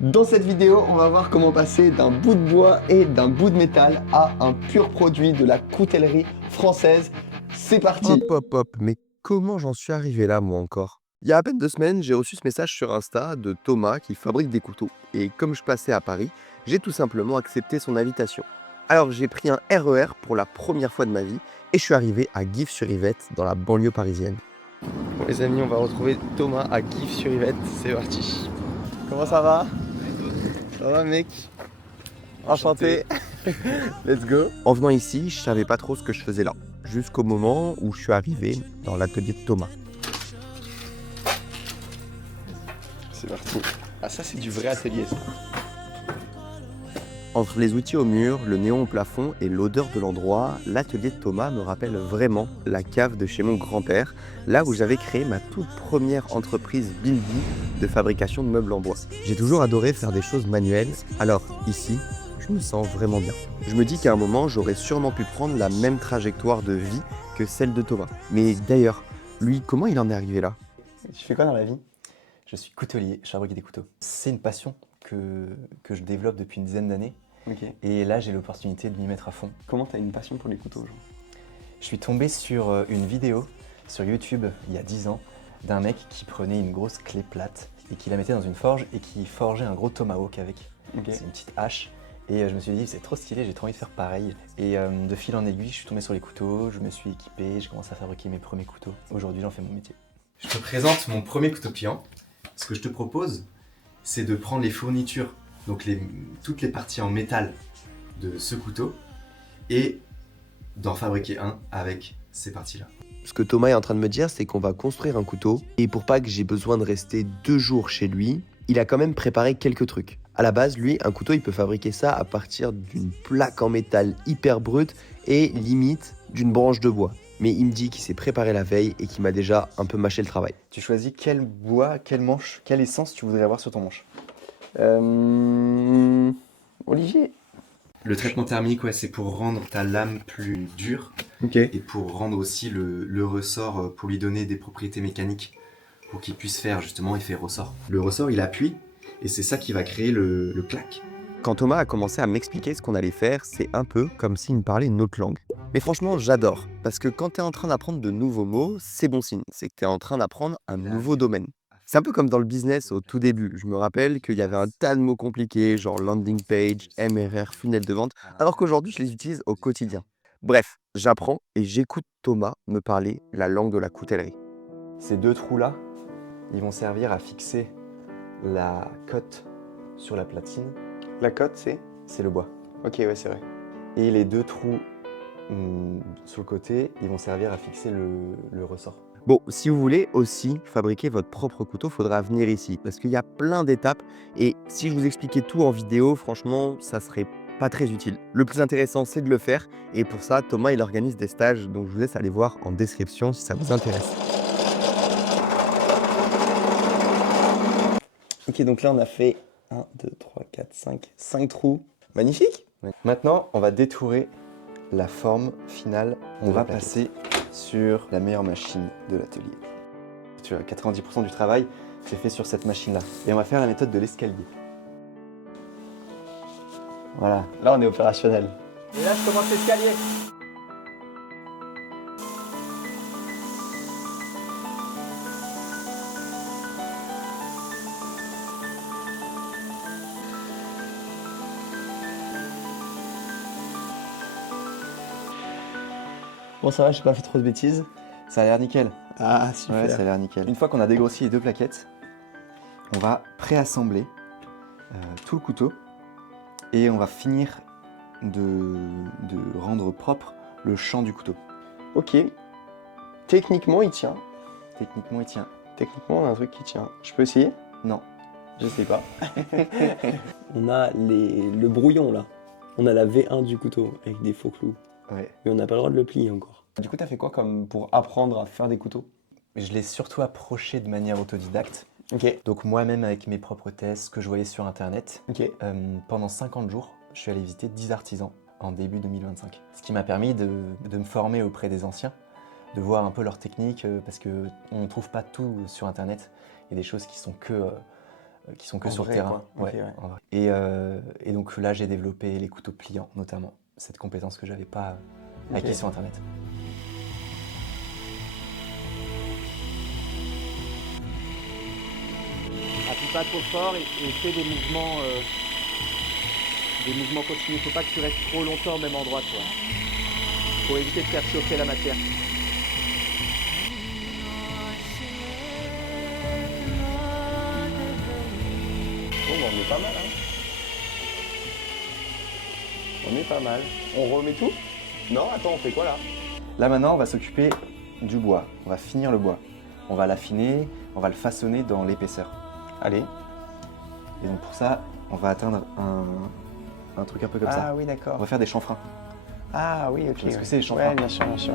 Dans cette vidéo, on va voir comment passer d'un bout de bois et d'un bout de métal à un pur produit de la coutellerie française. C'est parti! Hop, hop, hop, mais comment j'en suis arrivé là, moi encore? Il y a à peine 2 semaines, j'ai reçu ce message sur Insta de Thomas qui fabrique des couteaux. Et comme je passais à Paris, j'ai tout simplement accepté son invitation. Alors j'ai pris un RER pour la première fois de ma vie et je suis arrivé à Gif-sur-Yvette, dans la banlieue parisienne. Bon les amis, on va retrouver Thomas à Gif-sur-Yvette, c'est parti. Comment ça va? Ça va mec? Enchanté. Let's go. En venant ici, je savais pas trop ce que je faisais là, jusqu'au moment où je suis arrivé dans l'atelier de Thomas. C'est parti. Ah ça c'est du vrai atelier ça. Entre les outils au mur, le néon au plafond et l'odeur de l'endroit, l'atelier de Thomas me rappelle vraiment la cave de chez mon grand-père, là où j'avais créé ma toute première entreprise Bilby de fabrication de meubles en bois. J'ai toujours adoré faire des choses manuelles, alors ici, je me sens vraiment bien. Je me dis qu'à un moment, j'aurais sûrement pu prendre la même trajectoire de vie que celle de Thomas. Mais d'ailleurs, lui, comment il en est arrivé là? Tu fais quoi dans la vie? Je suis coutelier, je fabrique des couteaux. C'est une passion que je développe depuis une dizaine d'années. Ok. Et là, j'ai l'opportunité de m'y mettre à fond. Comment t'as une passion pour les couteaux genre? Je suis tombé sur une vidéo sur YouTube il y a 10 ans d'un mec qui prenait une grosse clé plate et qui la mettait dans une forge et qui forgeait un gros tomahawk avec. Ok. C'est une petite hache. Et je me suis dit, c'est trop stylé, j'ai trop envie de faire pareil. Et de fil en aiguille, je suis tombé sur les couteaux, je me suis équipé, j'ai commencé à fabriquer mes premiers couteaux. Aujourd'hui, j'en fais mon métier. Je te présente mon premier couteau client. Ce que je te propose, c'est de prendre les fournitures, donc toutes les parties en métal de ce couteau, et d'en fabriquer un avec ces parties-là. Ce que Thomas est en train de me dire, c'est qu'on va construire un couteau, et pour pas que j'ai besoin de rester 2 jours chez lui, il a quand même préparé quelques trucs. À la base, lui, un couteau, il peut fabriquer ça à partir d'une plaque en métal hyper brute et limite d'une branche de bois. Mais il me dit qu'il s'est préparé la veille et qu'il m'a déjà un peu mâché le travail. Tu choisis quel bois, quelle manche, quelle essence tu voudrais avoir sur ton manche. Olivier. Le traitement thermique, ouais, c'est pour rendre ta lame plus dure Ok. et pour rendre aussi le ressort, pour lui donner des propriétés mécaniques, pour qu'il puisse faire justement effet ressort. Le ressort, il appuie et c'est ça qui va créer le clac. Quand Thomas a commencé à m'expliquer ce qu'on allait faire, c'est un peu comme s'il me parlait une autre langue. Mais franchement, j'adore, parce que quand tu es en train d'apprendre de nouveaux mots, c'est bon signe, c'est que tu es en train d'apprendre un nouveau domaine. C'est un peu comme dans le business au tout début. Je me rappelle qu'il y avait un tas de mots compliqués, genre landing page, MRR, funnel de vente, alors qu'aujourd'hui, je les utilise au quotidien. Bref, j'apprends et j'écoute Thomas me parler la langue de la coutellerie. Ces deux trous-là, ils vont servir à fixer la cote sur la platine. La cote c'est? C'est le bois. Ok ouais c'est vrai. Et les deux trous sur le côté, ils vont servir à fixer le ressort. Bon, si vous voulez aussi fabriquer votre propre couteau, faudra venir ici, parce qu'il y a plein d'étapes, et si je vous expliquais tout en vidéo, franchement, ça serait pas très utile. Le plus intéressant, c'est de le faire, et pour ça, Thomas, il organise des stages, donc je vous laisse aller voir en description si ça vous intéresse. Ok donc là on a fait 1, 2, 3, 4, 5 trous. Magnifique! Maintenant, on va détourer la forme finale. On va passer sur la meilleure machine de l'atelier. Tu vois, 90% du travail, c'est fait sur cette machine-là. Et on va faire la méthode de l'escalier. Voilà. Là on est opérationnel. Et là, je commence l'escalier. Bon ça va, j'ai pas fait trop de bêtises. Ça a l'air nickel. Ah super. Ouais, ça a l'air nickel. Une fois qu'on a dégrossi les deux plaquettes, on va préassembler tout le couteau et on va finir de rendre propre le champ du couteau. Ok. Techniquement il tient. Techniquement, il tient. Techniquement on a un truc qui tient. Je peux essayer? Non. Je sais pas. On a le brouillon là. On a la V1 du couteau avec des faux clous. Ouais. Mais on n'a pas le droit de le plier encore. Du coup, t'as fait quoi comme pour apprendre à faire des couteaux? Je l'ai surtout approché de manière autodidacte. Ok. Donc moi-même avec mes propres tests, que je voyais sur internet. Ok. Pendant 50 jours, je suis allé visiter 10 artisans en début 2025. Ce qui m'a permis de me former auprès des anciens, de voir un peu leurs techniques, parce qu'on ne trouve pas tout sur internet. Il y a des choses qui sont que qui sont que En sur le vrai, terrain. quoi. Ok, ouais. En vrai. Et donc là, j'ai développé les couteaux pliants, notamment. Cette compétence que j'avais pas acquise Ok. sur Internet. Appuie pas trop fort et fais des mouvements continus. Faut pas que tu restes trop longtemps au même endroit, toi. Faut éviter de faire chauffer la matière. Bon, bah, on est pas mal, hein. On est pas mal. On remet tout? Non, attends, on fait quoi là? Là maintenant, on va s'occuper du bois. On va finir le bois. On va l'affiner, on va le façonner dans l'épaisseur. Allez. Et donc pour ça, on va atteindre un truc un peu comme ça. Ah oui, On d'accord. va faire des chanfreins. Ah oui, ok. Tu vois ce que ouais. c'est, les chanfreins? Ouais, bien sûr, bien sûr.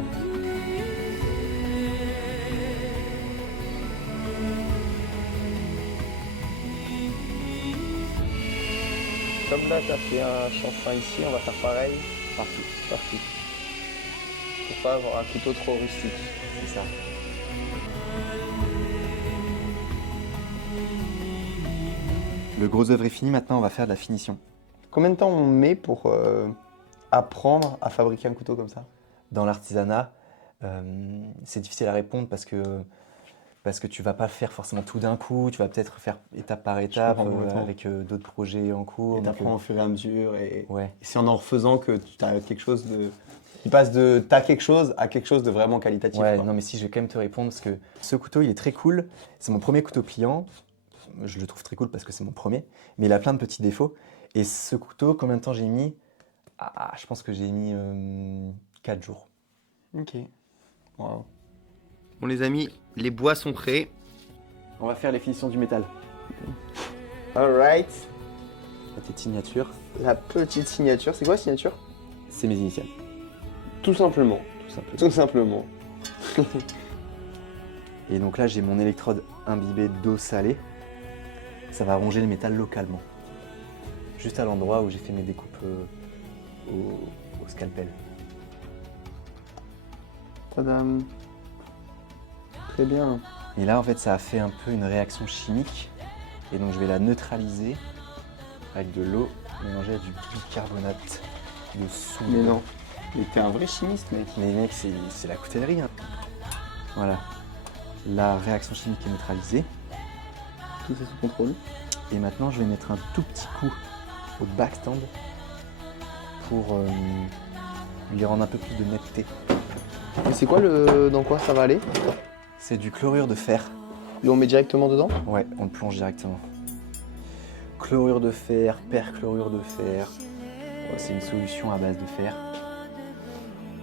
Comme là, tu as fait un chanfrein ici, on va faire pareil Partout. partout. Pour pas avoir un couteau trop rustique. C'est ça. Le gros œuvre est fini, maintenant on va faire de la finition. Combien de temps on met pour apprendre à fabriquer un couteau comme ça? Dans l'artisanat, c'est difficile à répondre parce que tu vas pas faire forcément tout d'un coup, tu vas peut-être faire étape par étape comprends complètement. avec d'autres projets en cours. Et donc, t'apprends au fur et à mesure. Et ouais. c'est en refaisant que tu as quelque chose de... Tu passes de t'as quelque chose à quelque chose de vraiment qualitatif. Ouais, quoi. non mais si, je vais quand même te répondre parce que ce couteau, il est très cool. C'est mon premier couteau pliant. Je le trouve très cool parce que c'est mon premier, mais il a plein de petits défauts. Et ce couteau, combien de temps j'ai mis? Je pense que j'ai mis 4 jours. Ok. Wow. Bon les amis, les bois sont prêts. On va faire les finitions du métal. Alright. La petite signature, La petite signature. C'est quoi la signature? c'est mes initiales. Tout simplement. Tout simplement. Tout simplement. Et donc là, j'ai mon électrode imbibée d'eau salée. Ça va ronger le métal localement. Juste à l'endroit où j'ai fait mes découpes au scalpel. Tadam. Très bien. Et là, en fait, ça a fait un peu une réaction chimique. Et donc, je vais la neutraliser avec de l'eau mélangée à du bicarbonate de soude. Mais non. Mais t'es un vrai chimiste, mec. Mais mec, c'est la coutellerie. Hein. Voilà. La réaction chimique est neutralisée. Tout ça sous contrôle. Et maintenant, je vais mettre un tout petit coup au backstand pour lui rendre un peu plus de netteté. Et c'est quoi le... Dans quoi ça va aller? C'est du chlorure de fer. Et on met directement dedans? Ouais, on le plonge directement. Chlorure de fer, perchlorure de fer. Ouais, c'est une solution à base de fer.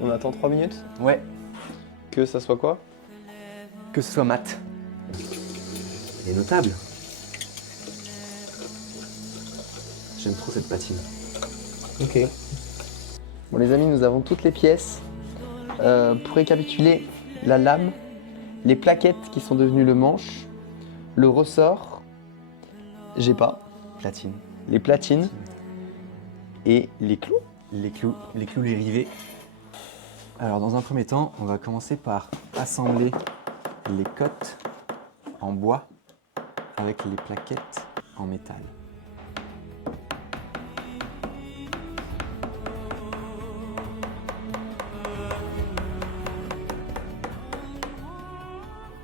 On attend 3 minutes? Ouais, Que ça soit quoi? que ce soit mat. Et notable. J'aime trop cette patine. Ok. Bon les amis, nous avons toutes les pièces. Pour récapituler, la lame, les plaquettes qui sont devenues le manche, le ressort, j'ai pas, Platine. les platines et les clous. Les clous, les rivets. Alors dans un premier temps, on va commencer par assembler les cottes en bois avec les plaquettes en métal.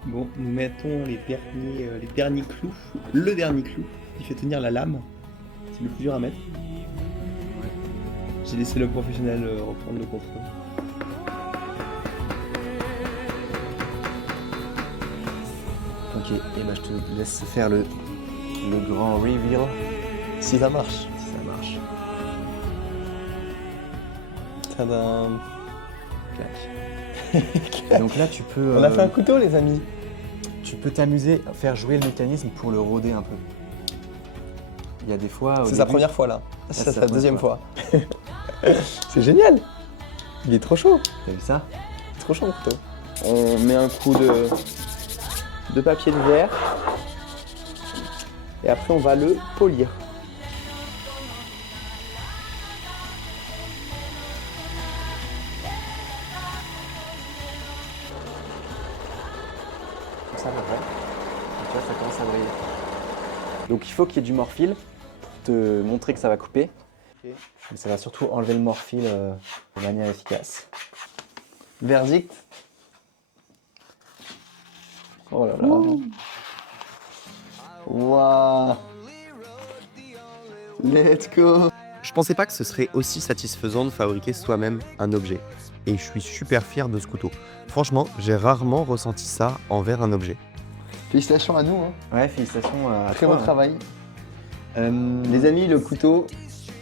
Bon, nous mettons les derniers clous, le dernier clou qui fait tenir la lame. C'est le plus dur à mettre. J'ai laissé le professionnel reprendre le contrôle. Ok, et ben je te laisse faire le grand reveal Si ça marche. si ça marche. Tadam. Et donc là tu peux, On a fait un couteau les amis. tu peux t'amuser à faire jouer le mécanisme pour le rôder un peu. Il y a des fois. au C'est sa début- première fois là. c'est C'est sa sa deuxième première fois. C'est génial. Il est trop chaud. T'as vu ça? Trop chaud le couteau. On met un coup de papier de verre. Et après on va le polir. Comme ça, à peu près. Et tu vois, ça commence à briller. Donc il faut qu'il y ait du morphile pour te montrer que ça va couper. Mais ça va surtout enlever le morphile de manière efficace. Verdict. Oh là là. Waouh. Let's go. Je pensais pas que ce serait aussi satisfaisant de fabriquer soi-même un objet. Et je suis super fier de ce couteau. Franchement, j'ai rarement ressenti ça envers un objet. Félicitations à nous. Hein. Ouais, félicitations à Très toi. bon travail. Les amis, le couteau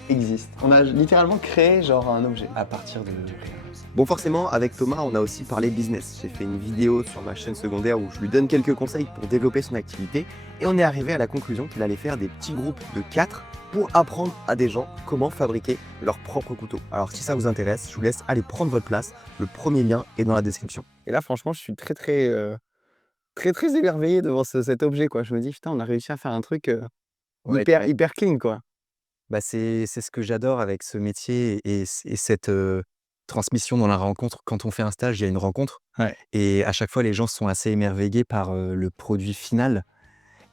existe. On a littéralement créé genre un objet. À partir de rien. Bon, forcément, avec Thomas, on a aussi parlé business. J'ai fait une vidéo sur ma chaîne secondaire où je lui donne quelques conseils pour développer son activité. Et on est arrivé à la conclusion qu'il allait faire des petits groupes de 4 pour apprendre à des gens comment fabriquer leur propre couteau. Alors, si ça vous intéresse, je vous laisse aller prendre votre place. Le premier lien est dans la description. Et là, franchement, je suis très émerveillé devant cet objet, quoi. Je me dis, putain, on a réussi à faire un truc hyper clean, quoi. Bah, c'est ce que j'adore avec ce métier et cette transmission dans la rencontre. Quand on fait un stage, il y a une rencontre. Ouais. Et à chaque fois, les gens sont assez émerveillés par le produit final.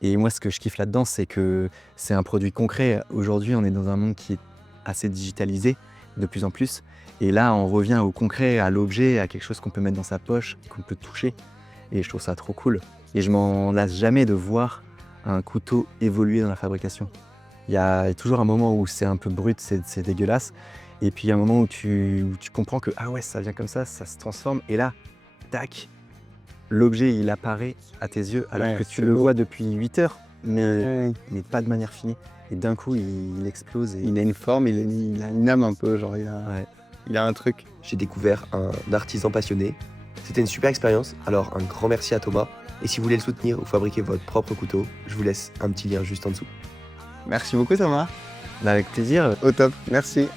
Et moi, ce que je kiffe là-dedans, c'est que c'est un produit concret. Aujourd'hui, on est dans un monde qui est assez digitalisé de plus en plus. Et là, on revient au concret, à l'objet, à quelque chose qu'on peut mettre dans sa poche, qu'on peut toucher. Et je trouve ça trop cool. Et je m'en lasse jamais de voir un couteau évoluer dans la fabrication. Il y a toujours un moment où c'est un peu brut, c'est dégueulasse. Et puis il y a un moment où tu comprends que ah ouais, ça vient comme ça se transforme. Et là, tac, l'objet il apparaît à tes yeux alors que tu le vois depuis 8 heures, mais pas de manière finie. Et d'un coup, il explose. Et... Il a une forme, il a une âme un peu, genre il a un truc. J'ai découvert un artisan passionné. C'était une super expérience, alors un grand merci à Thomas. Et si vous voulez le soutenir ou fabriquer votre propre couteau, je vous laisse un petit lien juste en dessous. Merci beaucoup Thomas. Avec plaisir. Au top, merci.